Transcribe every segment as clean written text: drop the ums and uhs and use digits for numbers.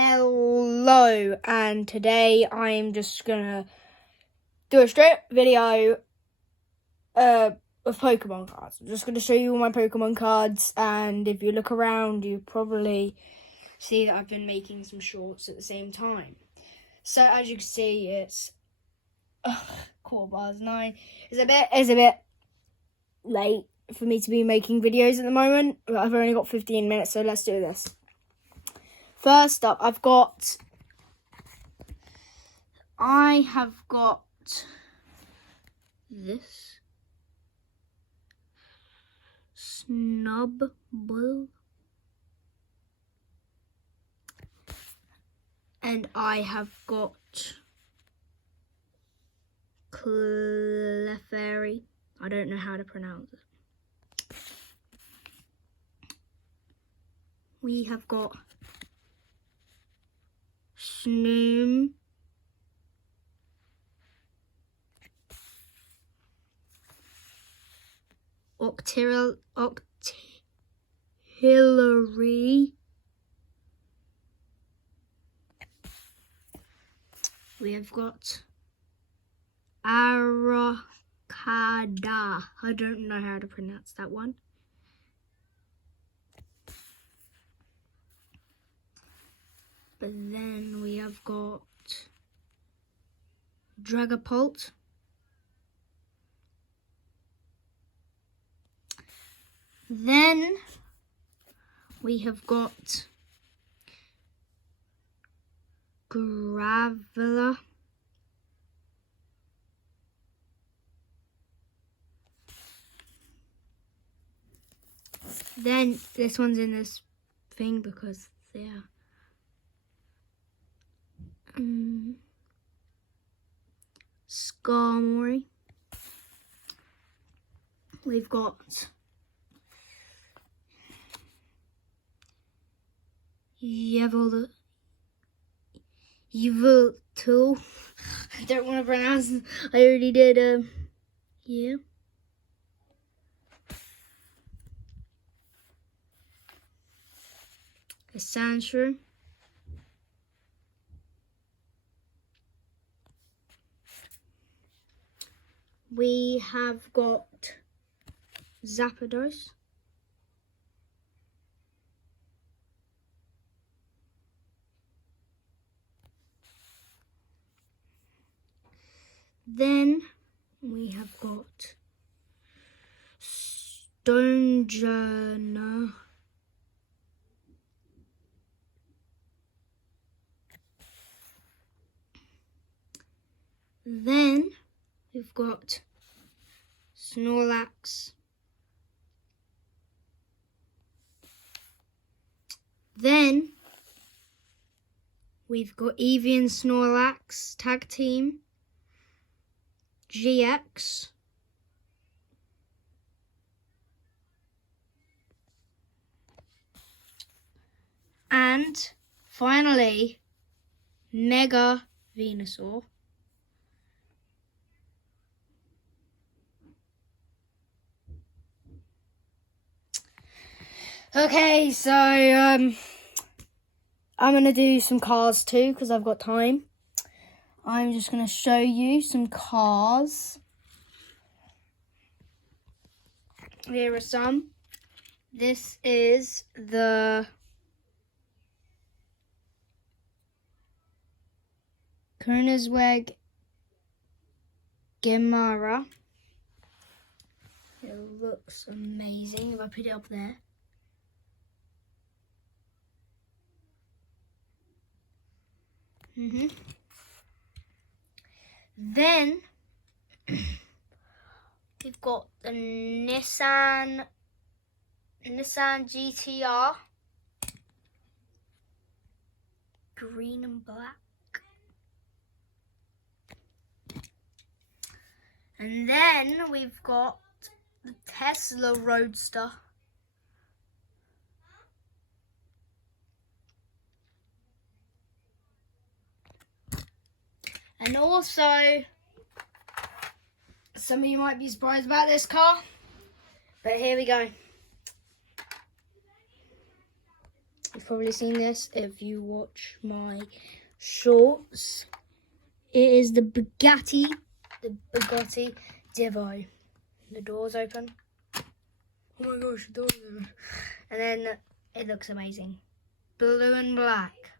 Hello, and today I'm just gonna do a straight video of Pokemon cards. I'm just gonna show you all my Pokemon cards, and if you look around, you probably see that I've been making some shorts at the same time. So as you can see, it's 9:15. It's a bit late for me to be making videos at the moment, but I've only got 15 minutes, so let's do this. First up, I have got this Snubbull, and I have got Clefairy. I don't know how to pronounce it. We have got Snoom, Octillery. We have got Aracada. I don't know how to pronounce that one. But then we have got Dragapult. Then we have got Graveler. Then this one's in this thing because they're Skarmory. We've got Yveltal. I don't want to pronounce it. I already did. Yeah. A Sandshrew. We have got Zapdos. Then we have got Stonejourner. Then we've got Snorlax. Then we've got Eevee and Snorlax Tag Team GX. And finally, Mega Venusaur. Okay, so I'm gonna do some cars too because I've got time. I'm just gonna show you some cars. Here are some. This is the Koenigsegg Gemara. It looks amazing if I put it up there. Then we've got the Nissan GTR, green and black. And then we've got the Tesla Roadster. And also, some of you might be surprised about this car, but here we go. It's probably seen this if you watch my shorts. It is the Bugatti Divo. The door's open. Oh my gosh, the door's open. And then it looks amazing. Blue and black.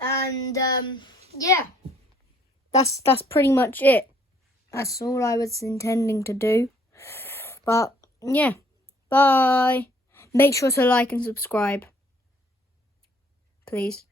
And yeah, that's pretty much it. That's all I was intending to do. But yeah, bye. Make sure to like and subscribe, please.